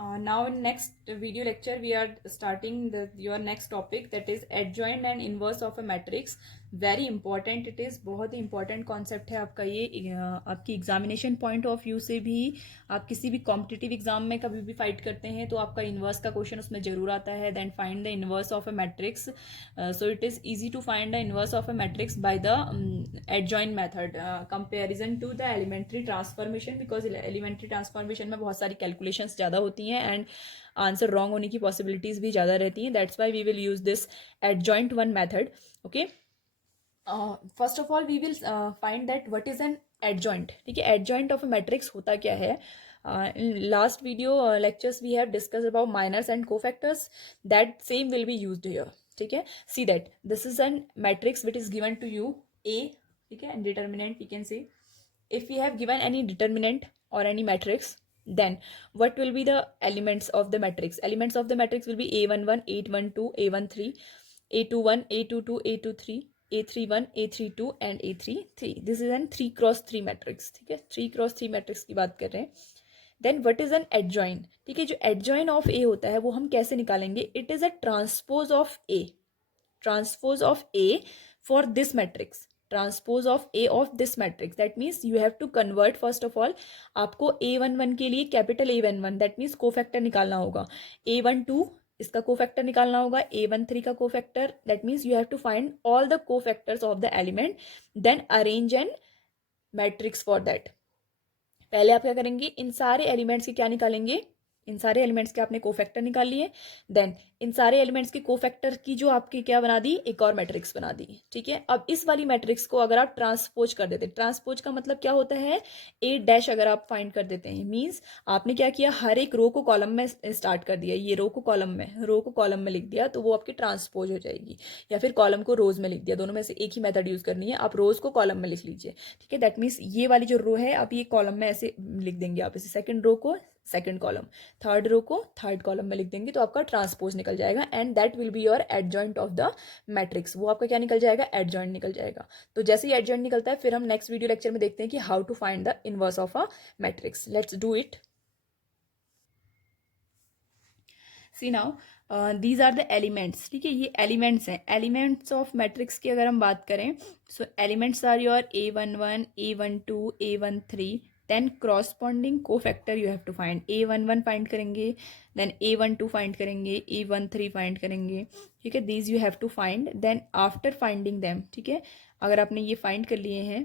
Now in next video lecture we are starting your next topic, that is adjoint and inverse of a matrix. Very important it is, बहुत ही important concept है आपका ये। आपकी examination point of view से भी, आप किसी भी कॉम्पिटिटिव एग्जाम में कभी भी फाइट करते हैं तो आपका इन्वर्स का क्वेश्चन उसमें जरूर आता है। Then find the inverse of a matrix. So it is easy to find the inverse of a matrix by the adjoint method comparison to the elementary transformation, because elementary transformation में बहुत सारी calculations ज़्यादा होती हैं and answer wrong होने की possibilities भी ज़्यादा रहती हैं। That's why we will use this adjoint one method. Okay, first of all we will find that what is an adjoint. ठीक है, एडजॉइंट ऑफ अ मैट्रिक्स होता क्या है। In last video lectures we have discussed about minors and cofactors, that same will be used here. ठीक है, see that this is an matrix which is given to you A, ठीक है, and determinant we can say. If we have given any determinant or any matrix, then what will be the elements of the matrix? Elements of the matrix will be A11, A12, A13, A21, A22, A23, A31, A32 and A33. This is an 3x3 matrix. ठीक है, 3x3 matrix की बात कर रहे हैं। Then what is an adjoint. ठीक है, जो एडजॉइन ऑफ ए होता है वो हम कैसे निकालेंगे। It is a transpose of A, transpose of A for this matrix, transpose of A of this matrix. That means you have to convert first of all, आपको A11 के लिए capital A11 that means cofactor निकालना होगा, A12 इसका cofactor निकालना होगा, A13 का cofactor. That means you have to find all the cofactors of the element, then arrange an matrix for that. पहले आप क्या करेंगे, इन सारे एलिमेंट्स के क्या निकालेंगे, इन सारे एलिमेंट्स के आपने कोफैक्टर निकाल लिए। देन इन सारे एलिमेंट्स के कोफैक्टर की जो आपकी क्या बना दी, एक और मैट्रिक्स बना दी। ठीक है, अब इस वाली मैट्रिक्स को अगर आप ट्रांसपोज कर देते, ट्रांसपोज का मतलब क्या होता है, ए डैश अगर आप फाइंड कर देते हैं, मींस आपने क्या किया, हर एक रो को कॉलम में स्टार्ट कर दिया, ये रो को कॉलम में लिख दिया, तो वो आपकी ट्रांसपोज हो जाएगी। या फिर कॉलम को रोज में लिख दिया, दोनों में से एक ही मेथड यूज करनी है, आप रोज को कॉलम में लिख लीजिए। ठीक है, दैट मीन्स ये वाली जो रो है आप ये कॉलम में ऐसे लिख देंगे, आप इसे सेकंड रो को सेकंड कॉलम, थर्ड रो को थर्ड कॉलम में लिख देंगे, तो आपका ट्रांसपोज निकल जाएगा and that will be your adjoint of the matrix. वो आपका क्या निकल जाएगा, एडजॉइंट निकल जाएगा। तो जैसे ही एडजॉइंट निकलता है फिर हम नेक्स्ट वीडियो लेक्चर में देखते हैं कि how to find the inverse of a matrix. Let's do it. See now these are the elements. ठीक है, ये एलिमेंट्स हैं, एलिमेंट्स ऑफ मैट्रिक्स की अगर हम बात करें, so elements are your A11, A12, A13, then corresponding cofactor you have to find. A11 find करेंगे, देन A12 फाइंड करेंगे, A13 फाइंड करेंगे। ठीक है, these you have to find. Then after finding them, ठीक है, अगर आपने ये फाइंड कर लिए हैं,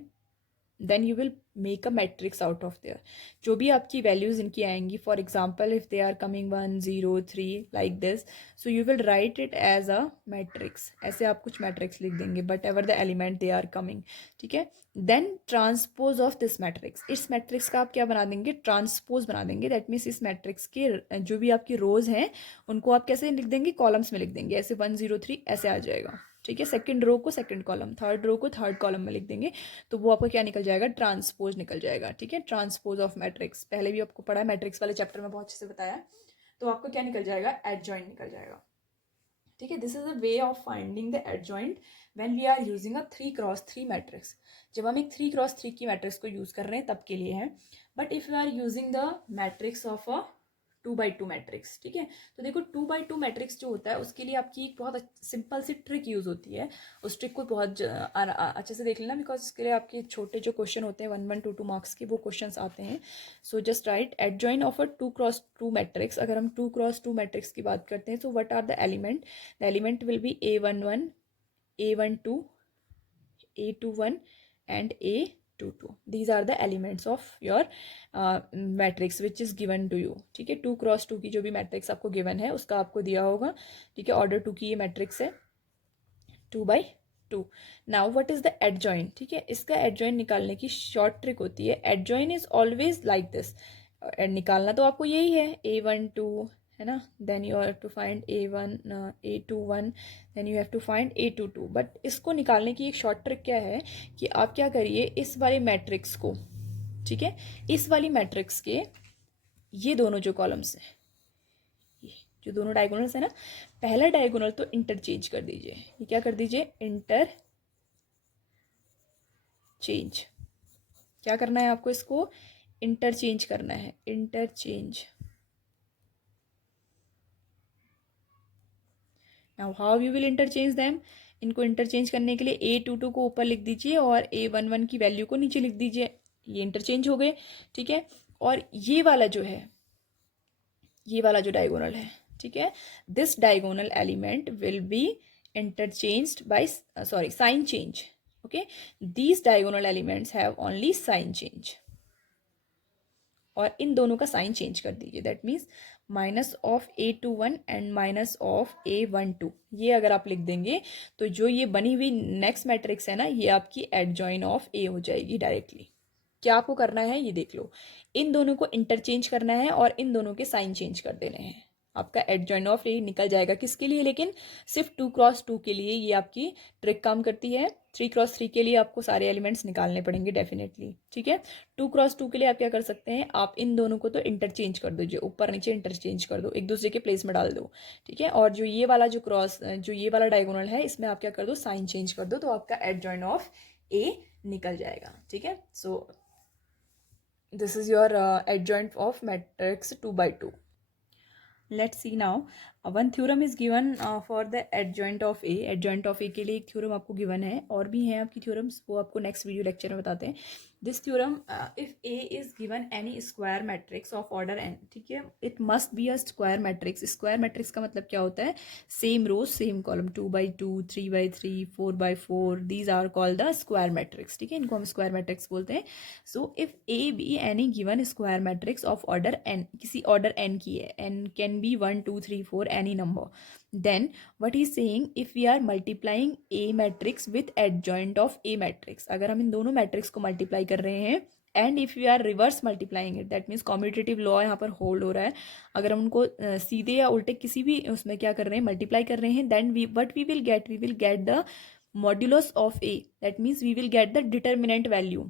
then you will make a matrix out of their. जो भी आपकी वैल्यूज इनकी आएंगी, for example if they are coming 1 0 3 like this, so you will write it as a matrix. ऐसे आप कुछ मैट्रिक्स लिख देंगे, but ever the element they are coming. ठीक है, then transpose of this matrix, इस मैट्रिक्स का आप क्या बना देंगे, ट्रांसपोज बना देंगे। दैट मीन्स इस मैट्रिक्स के जो भी आपकी रोज हैं उनको आप कैसे लिख देंगे, कॉलम्स में लिख देंगे, ऐसे 1 0 3 ऐसे आ जाएगा। ठीक है, सेकंड रो को सेकंड कॉलम, थर्ड रो को थर्ड कॉलम में लिख देंगे, तो वो आपको क्या निकल जाएगा, ट्रांसपोज निकल जाएगा। ठीक है, ट्रांसपोज ऑफ मैट्रिक्स, पहले भी आपको पढ़ा है, मैट्रिक्स वाले चैप्टर में बहुत अच्छे से बताया, तो आपको क्या निकल जाएगा, एडजॉइंट निकल जाएगा। ठीक है, this is a way of finding the adjoint when we are using a 3x3 matrix. जब हम एक 3x3 की मैट्रिक्स को यूज कर रहे हैं तब के लिए है, but if you are using the matrix of a 2x2 matrix. ठीक है, तो देखो 2x2 मैट्रिक्स जो होता है उसके लिए आपकी एक बहुत सिंपल सी ट्रिक यूज होती है। उस ट्रिक को बहुत अच्छे से देख लेना, बिकॉज इसके लिए आपके छोटे जो क्वेश्चन होते हैं 1 1 2 2 मार्क्स के, वो क्वेश्चन आते हैं। So just write adjoint of a 2x2 matrix. अगर हम 2x2 मैट्रिक्स की बात करते हैं, so what are the element, the element will be A11, A12, A21 and A22. These are the elements of your matrix which is given to you. ठीक है, 2x2 की जो भी मैट्रिक्स आपको गिवन है उसका आपको दिया होगा। ठीक है, ऑर्डर 2 की ये मैट्रिक्स है 2x2। Now what is the adjoin. ठीक है, इसका एडजॉइन निकालने की शॉर्ट ट्रिक होती है, adjoint is always like this. निकालना तो आपको यही है, A12 है ना, then you have to find A1, A21, then you have to find A22। But इसको निकालने की एक शॉर्ट ट्रिक क्या है कि आप क्या करिए, इस वाले मैट्रिक्स को, ठीक है, इस वाली मैट्रिक्स के ये दोनों जो कॉलम्स हैं, ये जो दोनों डायगोनल्स है ना, पहला डायगोनल तो इंटरचेंज कर दीजिए। ये क्या कर दीजिए, इंटरचेंज। क्या करना है आपको, इसको इंटरचेंज करना है, interchange. Now how you will interchange them, इनको इंटरचेंज करने के लिए A22 को ऊपर लिख दीजिए और A11 की वैल्यू को नीचे लिख दीजिए, ये इंटरचेंज हो गए, ठीक है। और ये वाला जो है, ये वाला जो डायगोनल है, ठीक है, this diagonal element will be interchanged by sorry sign change, okay, these diagonal elements have only sign change, और इन दोनों का साइन चेंज कर दीजिए, that means minus of A21 and minus of A12, ये अगर आप लिख देंगे तो जो ये बनी हुई नेक्स्ट मैट्रिक्स है ना, ये आपकी एडजॉइन ऑफ A हो जाएगी डायरेक्टली। क्या आपको करना है ये देख लो, इन दोनों को इंटरचेंज करना है और इन दोनों के साइन चेंज कर देने हैं, आपका एडजॉइन ऑफ ए निकल जाएगा। किसके लिए लेकिन, सिर्फ 2x2 के लिए ये आपकी ट्रिक काम करती है। 3x3 के लिए आपको सारे एलिमेंट्स निकालने पड़ेंगे डेफिनेटली, ठीक है। 2x2 के लिए आप क्या कर सकते हैं, आप इन दोनों को तो इंटरचेंज कर दीजिए, ऊपर नीचे इंटरचेंज कर दो, एक दूसरे के प्लेस में डाल दो, ठीक है। और जो ये वाला जो ये वाला डायगोनल है, इसमें आप क्या कर दो, साइन चेंज कर दो, तो आपका एडजॉइन ऑफ ए निकल जाएगा, ठीक है। सो this is your adjoint of matrix 2 by 2. Let's see now. One theorem is given for the adjoint of A. Adjoint of A के लिए एक थ्योरम आपको गिवन है, और भी हैं आपकी थ्योरम्स, वो आपको नेक्स्ट वीडियो लेक्चर में बताते हैं। This theorem, if A is given any square matrix of order n, ठीक है, it must be a square matrix. Square matrix का मतलब क्या होता है, same rows same column, 2x2, 3x3, 4x4, these are called the square matrix, ठीक है, इनको हम स्क्वायर मैट्रिक्स बोलते हैं। So if A be any given square matrix of order n, किसी ऑर्डर n की है, n can be 1 2 3 4 any number, then what is saying, if we are multiplying A matrix with adjoint of A matrix, अगर हम इन दोनों matrix को multiply कर रहे हैं, and if you are reverse multiplying it, that means commutative law यहाँ पर hold हो रहा है, अगर हम उनको सीधे या उल्टे किसी भी उसमें क्या कर रहे हैं, मल्टीप्लाई कर रहे हैं, then we what we will get the modulus of A, that means we will get the determinant value.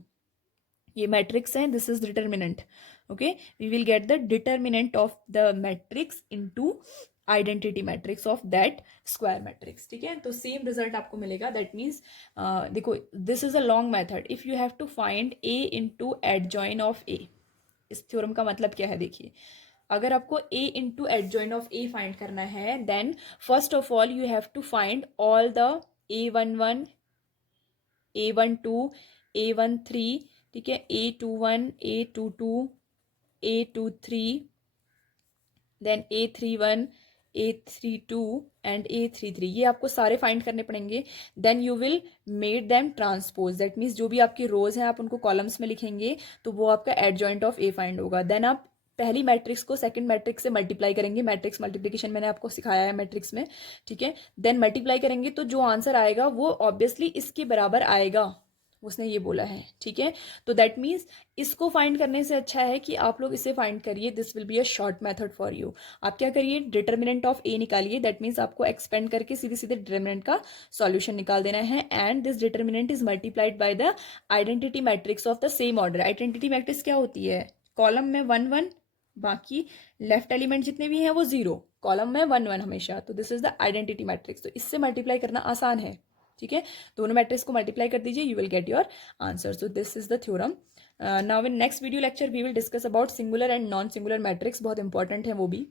ये मैट्रिक्स है, this is determinant, okay, we will get the determinant of the matrix into identity matrix of that square matrix, ठीक है। तो same result आपको मिलेगा, that means देखो, this is a long method, if you have to find A into adjoint of A. इस theorem का मतलब क्या है, देखिए, अगर आपको a into adjoint of a find करना है, then first of all you have to find all the A11, A12, A13, ठीक है, A21, A22, A23, then A31, A32 and A33, ये आपको सारे फाइंड करने पड़ेंगे। Then you will made them transpose, that means जो भी आपकी रोज हैं आप उनको कॉलम्स में लिखेंगे, तो वो आपका एडजॉइंट ऑफ ए फाइंड होगा। देन आप पहली मैट्रिक्स को सेकंड मैट्रिक्स से मल्टीप्लाई करेंगे, मैट्रिक्स मल्टीप्लिकेशन मैंने आपको सिखाया है मैट्रिक्स में, ठीक है। देन मल्टीप्लाई करेंगे तो जो आंसर आएगा वो ऑब्वियसली इसके बराबर आएगा, उसने ये बोला है, ठीक है। तो दैट मीन्स इसको फाइंड करने से अच्छा है कि आप लोग इसे फाइंड करिए, this will be a short method for you. आप क्या करिए, डिटर्मिनेंट ऑफ ए निकालिए, दैट मीन्स आपको एक्सपेंड करके सीधे सीधे डिटर्मिनेंट का सॉल्यूशन निकाल देना है, and this determinant is multiplied by the identity matrix of the same order. Identity matrix क्या होती है, कॉलम में 1 1, बाकी लेफ्ट एलिमेंट जितने भी हैं वो 0, कॉलम में 1 1 हमेशा, तो this is the identity matrix. तो इससे मल्टीप्लाई करना आसान है, ठीक है, दोनों मैट्रिक्स को मल्टीप्लाई कर दीजिए, you will get your answer. So this is the theorem. Now in next video lecture we will discuss about singular and non singular matrix, बहुत इंपॉर्टेंट है वो भी।